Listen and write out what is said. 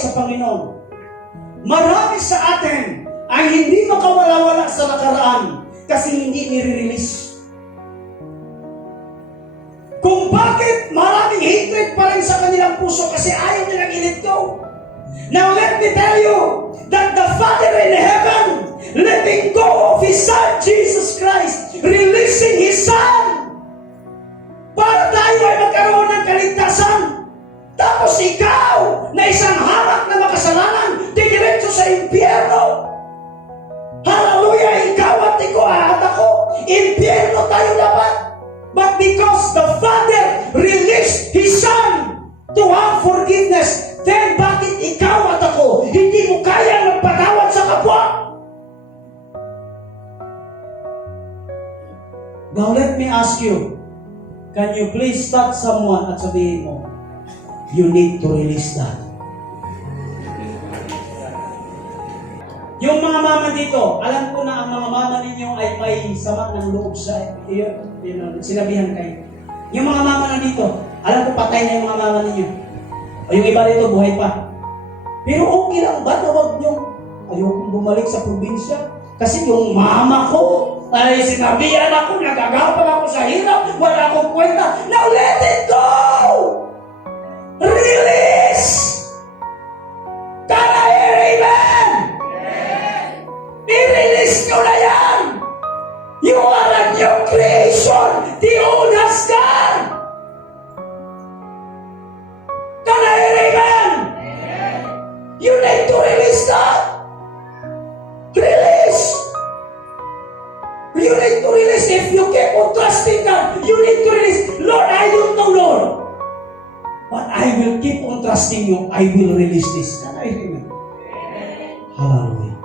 sa Panginoon. Marami sa atin ay hindi makawala-wala sa nakaraan kasi hindi nire-release. Kung bakit maraming hatred pa rin sa kanilang puso kasi ayaw nilang i-let go. Now let me tell you that the Father in heaven, letting go of His Son, Jesus Christ, releasing His Son, para tayo ay magkaroon ng kaligtasan. Tapos ikaw, na isang hamak na makasalanan, didiretso sa impyerno. Hallelujah! Ikaw at ako, impyerno tayo dapat. But because the Father released His Son to have forgiveness, then bakit ikaw at ako hindi mo kaya magpatawad sa kapwa? Now let me ask you, can you please touch someone at sabihin mo, you need to release that? Yung mga mama dito, alam ko na ang mga mama ninyo ay may sama ng loob sa sinabihan kayo. Yung mga mama na dito, alam ko patay na yung mga mama ninyo. O yung iba dito, buhay pa. Pero okay lang ba na huwag nyo ayokong bumalik sa probinsya? Kasi yung mama ko ay sinabihan ako, nagagapal ako sa hirap, wala akong kwenta. Now let it go! Release! Can I hear amen? I-release nyo na yan! You are a new creation! The old has gone! Can I hear amen? You need to release that! Release! You need to release. If you keep on trusting God, you need to release. Lord, I don't know, Lord. But I will keep on trusting you. I will release this. Can I hear amen? Hallelujah.